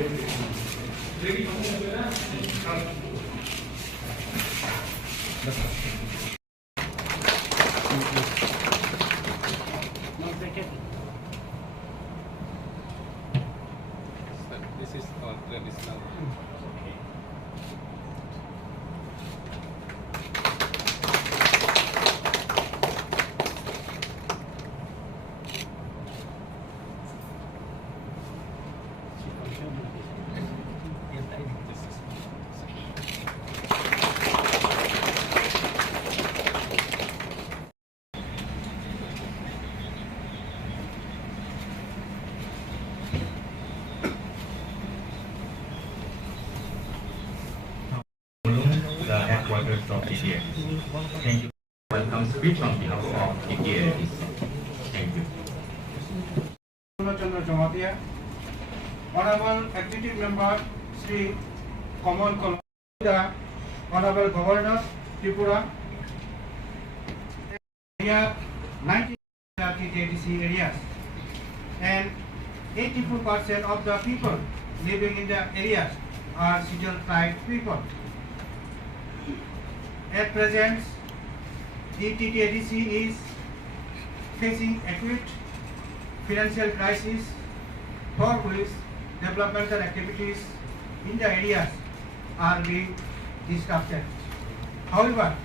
This is our traditional. The headquarters of TTA. Thank you. Welcome speech on behalf of TTA. Thank you. Honorable Executive Member Sri Khumulwngo, the Honorable Governor Tripura, area 90 TTADC areas, and 84% of the people living in the areas are scheduled tribe people. At present, the TTADC is facing acute financial crisis for which developmental activities in the areas are being disrupted. However,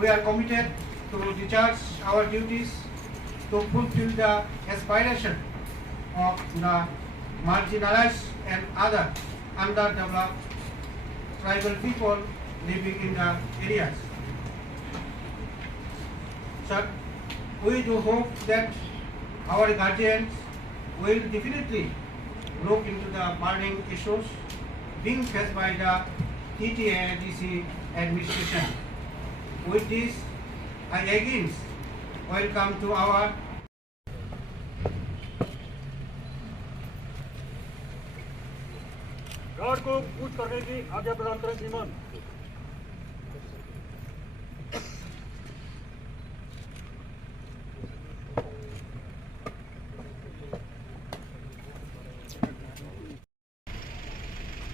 we are committed to discharge our duties to fulfill the aspiration of the marginalized and other underdeveloped tribal people living in the areas. So, we do hope that our guardians will definitely look into the burning issues being faced by the TTADC administration. With this, I again welcome to our guard को कूच करने की आज्ञा प्रदान करें श्रीमान।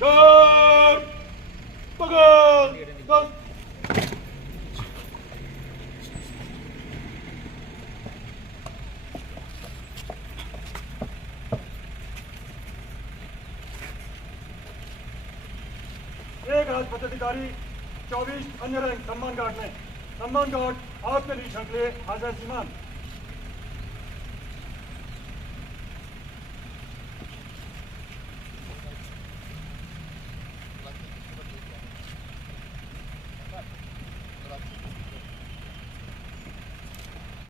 Guard पकड़ guard एक राजपथ अधिकारी 24 अन्य रैंक सम्मान गार्ड में सम्मान गार्ड आपके निरीक्षण के लिए हाजिर श्रीमान।